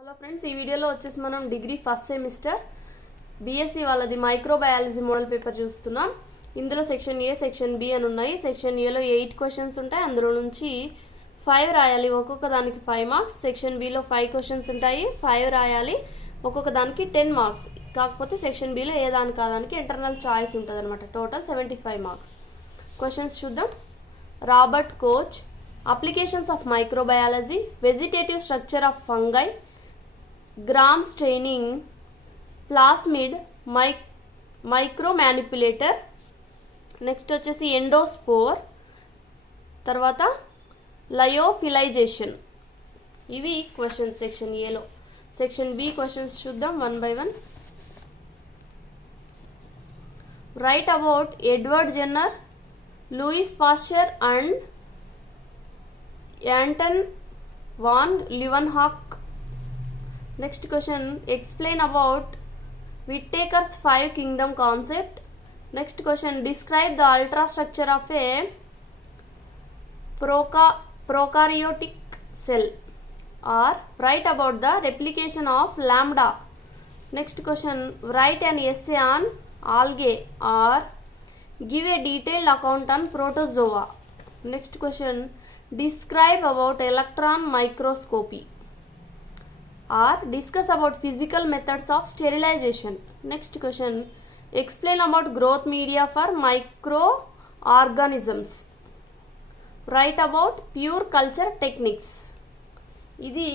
Hello friends, ఈ వీడియోలో వచ్చేసి మనం డిగ్రీ ఫస్ట్ సెమిస్టర్ బీఎస్సీ వాళ్ళది మైక్రోబయాలజీ మోడల్ పేపర్ చూస్తున్నాం. ఇందులో సెక్షన్ ఏ, సెక్షన్ బి అని ఉన్నాయి. సెక్షన్ ఏలో 8 క్వశ్చన్స్ ఉంటాయి, అందులో నుంచి 5 రాయాలి, ఒక్కొక్క దానికి 5 మార్క్స్. సెక్షన్ బిలో 5 క్వశ్చన్స్ ఉంటాయి, 5 రాయాలి, ఒక్కొక్క దానికి 10 మార్క్స్. కాకపోతే సెక్షన్ బిలో ఏ దానికి కాదానికి ఇంటర్నల్ చాయిస్ ఉంటుంది అనమాట. Total 75 marks. క్వశ్చన్స్ చూద్దాం. Robert Koch, applications of microbiology, vegetative structure of fungi, gram staining, plasmid, micro manipulator, next వచ్చేసి ఎండోస్పోర్, తర్వాత లయోఫిలైజేషన్. ఇవి క్వశ్చన్స్ సెక్షన్ ఏలో. సెక్షన్ బి క్వశ్చన్స్ చూద్దాం one by one. Write about Edward Jenner, Louis Pasteur and Antonie van Leeuwenhoek. Next question, explain about Whittaker's 5 kingdom concept. Next question, describe the ultrastructure of a prokaryotic cell, or write about the replication of lambda. Next question, write an essay on algae or give a detailed account on protozoa. Next question, describe about electron microscopy or discuss about physical methods of sterilization. Next question, explain about growth media for microorganisms. Write about pure culture techniques. ఇది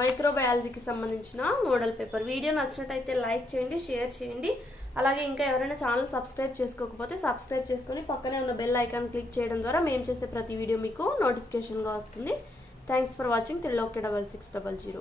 మైక్రోబయాలజీకి సంబంధించిన model paper. Video నచ్చినట్టయితే like చేయండి, share చేయండి. అలాగే ఇంకా ఎవరైనా channel subscribe చేసుకోకపోతే subscribe చేసుకొని పక్కనే ఉన్న బెల్ ఐకాన్ క్లిక్ చేయడం ద్వారా మేము చేసే ప్రతి వీడియో మీకు నోటిఫికేషన్గా వస్తుంది. Thanks for watching. 3 6600.